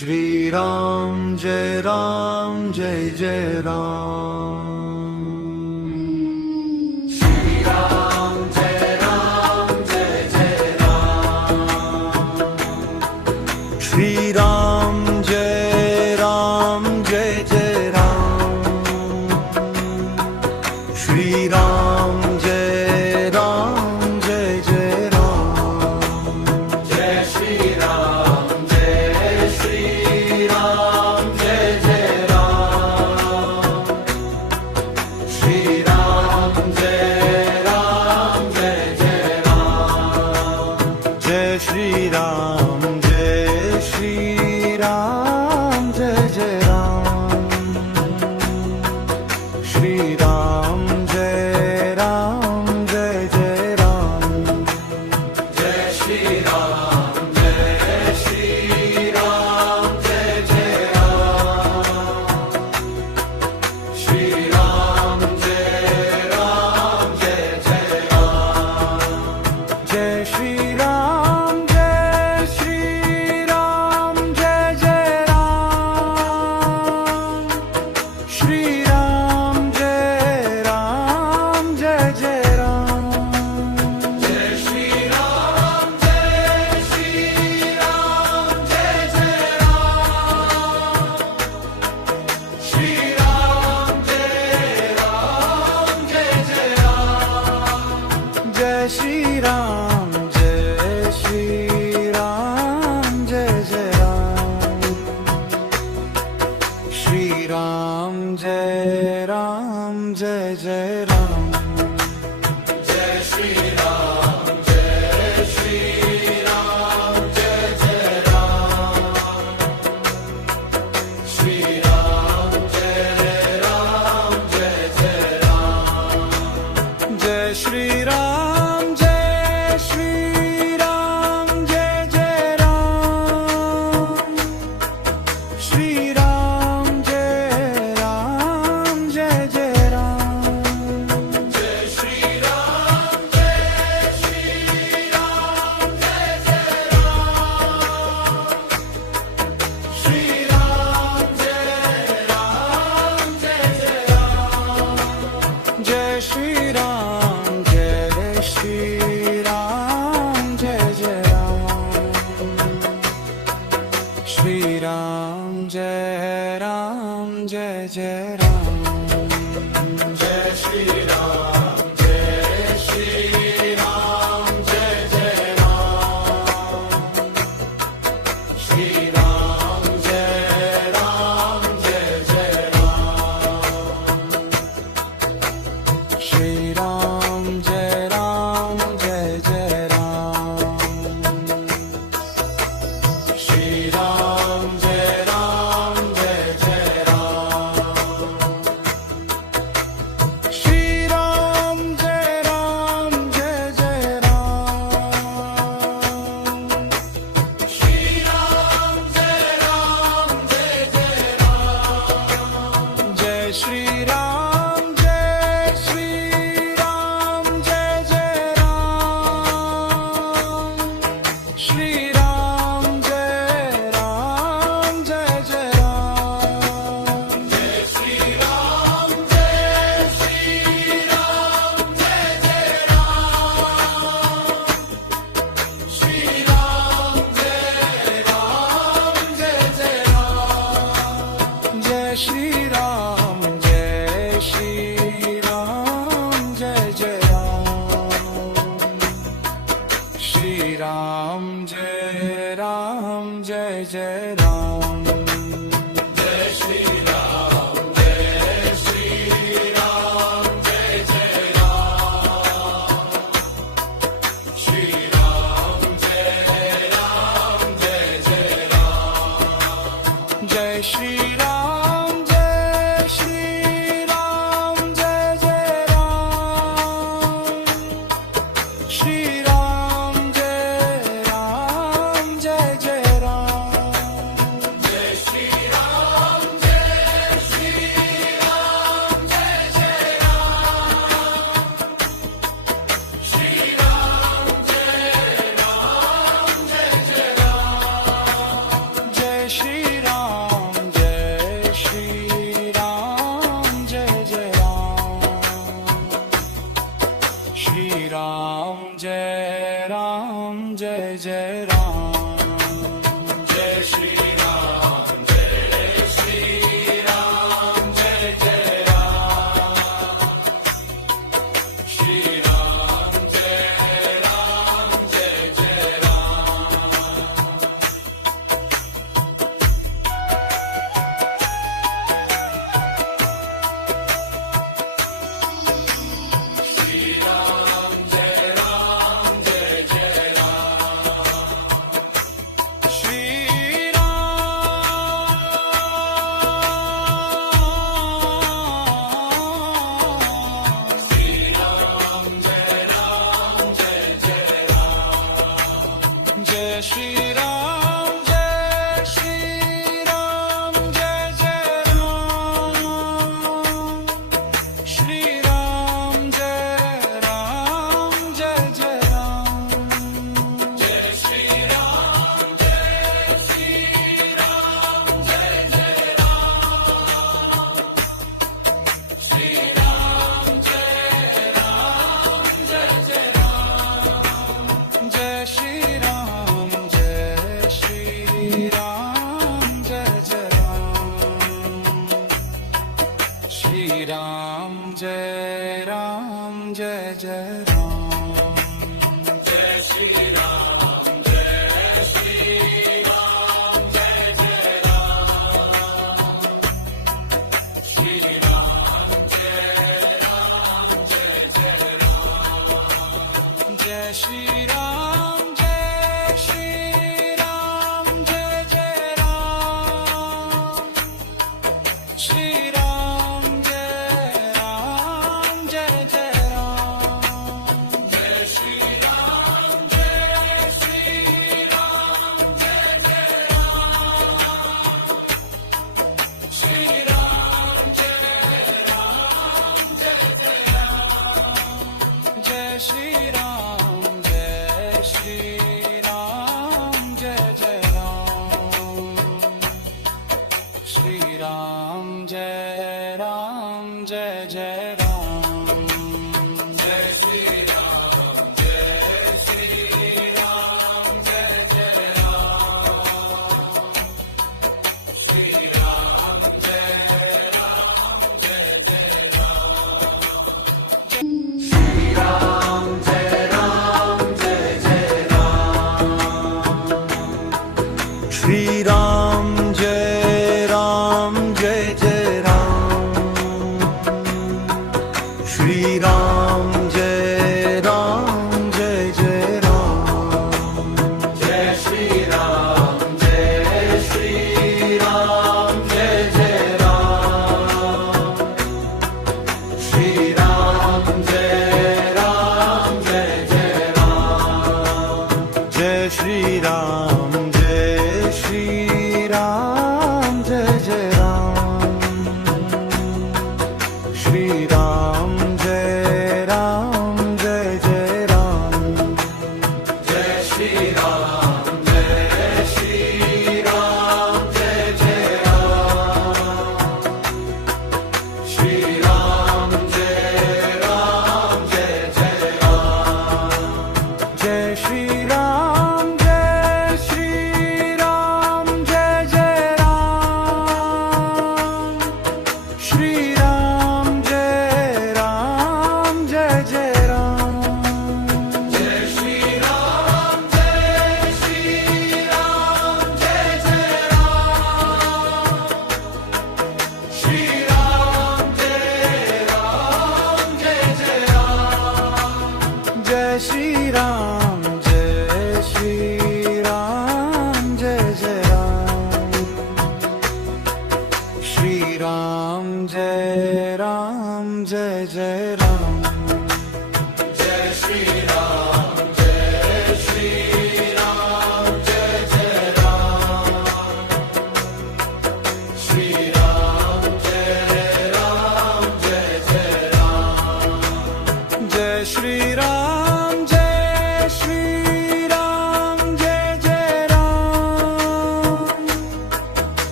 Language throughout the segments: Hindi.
Shriram Jai Jai Ram. Shriram Jai Jai Ram. Shriram Jai Jai Ram. Jai Shri Ram Jai Jai Ram. Shri Ram Jai Jai Ram. Jai Shri Ram Jai Jai Ram. Shri Ram Jai Jai Ram. Jai Shri Ram Jai Jai Ram. Shri Ram Jai Jai Ram. Jai Shri Ram Jai Jai Ram. Jai Shri Ram Jai Jai Ram. Shri Ram Jai Jai Ram. Jai Shri Ram Jai Jai Ram. Shri Ram Jai Jai Ram. Jai Shri Ram Jai Jai Ram. Shri Ram Jai Jai Ram. Jai Shri Ram Jai Jai Ram. Shri Ram Jai Jai Ram. Jai Shri Ram Jai Jai Ram. Shri Ram Jai Jai Ram. Shri Ram Jai Jai Ram. Shri Ram Jai Jai Ram. Shri Ram Jai Jai Ram. Shri Ram Jai Jai Ram. Jai Shri Ram Jai Jai Ram. Shri Ram Jai Jai Ram. Jai Shri Ram Jai Jai Ram. Shri Ram Jai Jai Ram. Jai Shri Ram Jai Jai Ram. Shri Ram Jai Jai Ram. Jai Shri Ram Jai Jai Ram. Shri Ram Jai Jai Ram. Jai Shri Ram Jai Jai Ram. Shri Ram Jai Jai Ram. Jai Shri Ram Jai Jai Ram. Shri Ram Jai Jai Ram. Jai Shri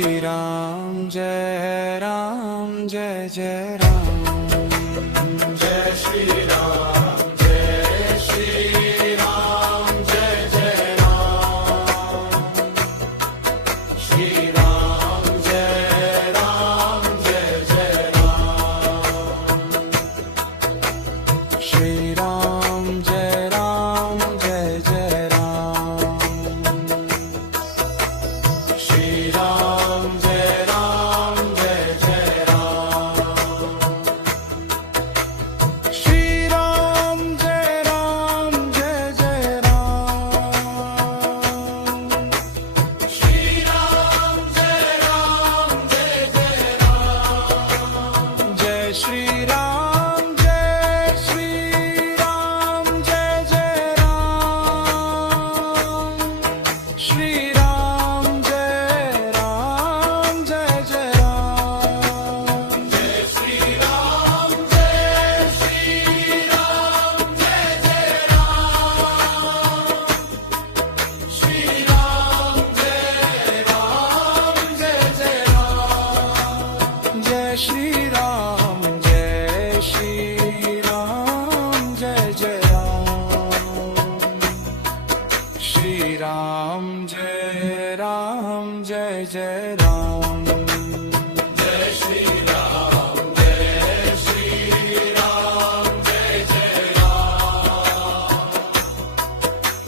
Shri Ram, Jai Ram, Jai Jai Ram. Jai Shri Ram, Jai Shri Ram, Jai Jai Ram. Shri Ram, Jai Ram, Jai Jai Ram. Shri Ram, Jai Ram, Jai Jai Ram. Shri Ram, Jai Ram, Jai Jai Ram. Shri Ram, Jai Ram, Jai Jai Ram. Shri Ram, Jai Ram, Jai Jai Ram. Jai Shri Ram, Jai Shri Ram, Jai Jai Ram. Shri Ram, Jai Ram, Jai Jai Ram. Jai Shri Ram, Jai Shri Ram, Jai Jai Ram. Shri Ram, Jai Ram, Jai Jai Ram. Jai Shri Ram, Jai Shri Ram, Jai Jai Ram. Shri Ram, Jai Ram, Jai Jai Ram. Jai Shri Ram, Jai Shri Ram, Jai Jai Ram.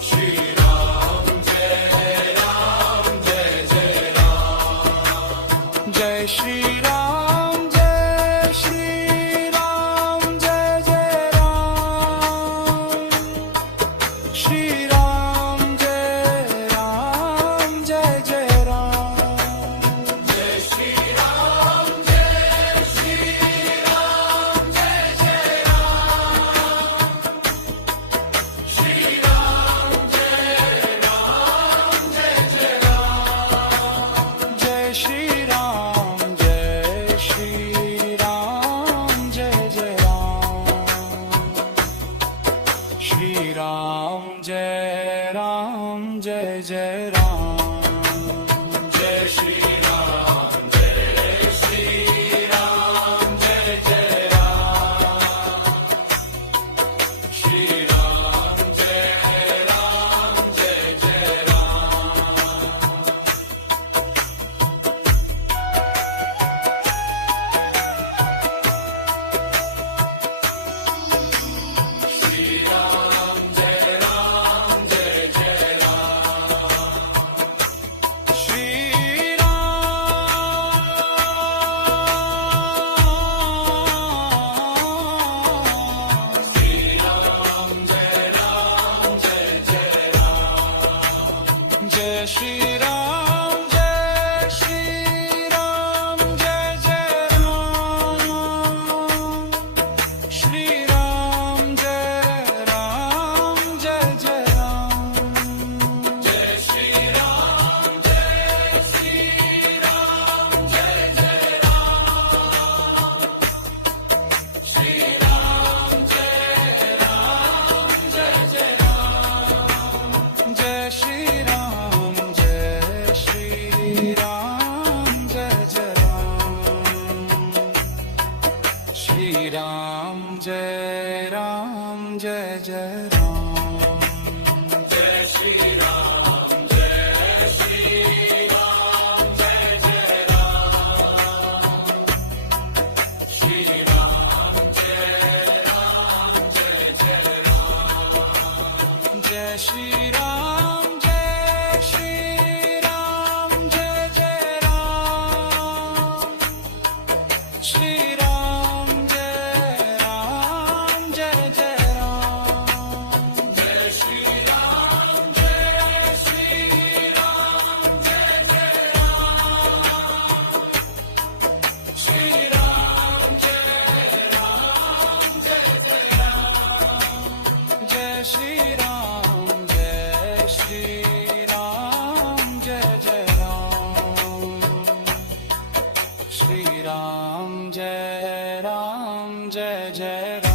Shri Ram, Jai Ram, Jai Jai Ram. Jai Shri Ram, Jai Shri Ram, Jai Jai Ram. Shri Ram, Jai Ram, Jai Jai Ram. Jai Shri Ram, Jai Shri Ram, Jai Jai Ram. Shri Ram, Jai Ram, Jai Jai Ram. Jai Shri Ram, Jai Shri Ram, Jai Jai Ram. Shri Ram, Jai Ram, Jai Jai Ram. Jai Shri Ram, Jai Shri Ram, Jai Jai Ram. Shri Ram, Jai Ram, Jai Jai Ram. Shri Ram, Jai Ram, Jai Jai Ram. Shri Ram. Shri Ram, Jai Ram, Jai Jai Ram. Jai Shri Ram, Jai Shri Ram, Jai Jai Ram. Shri Ram, Jai Ram, Jai Jai Ram. Jai Shri Ram, Jai Shri Ram, Jai Jai Ram. Shri Ram, Jai Ram, Jai Jai Ram. Jai Shri Ram, Jai Shri Ram, Jai Jai Ram. Shri Ram, Jai Ram, Jai Jai Ram. Jai Shri Ram, Jai Shri Ram, Jai Jai Ram. Shri Ram, Jai Ram, Jai Jai Ram. Jai Shri Ram, Jai Shri Ram, Jai Jai Ram. Shri Ram, Jai Ram, Jai Jai Ram. Jai Shri Ram, Jai Shri Ram, Jai Jai Ram. Shri Ram, Jai Ram, Jai Jai Ram. Jai Shri Ram, Jai Shri Ram, Jai Jai Ram. Shri Ram, Jai Ram, Jai Jai Ram.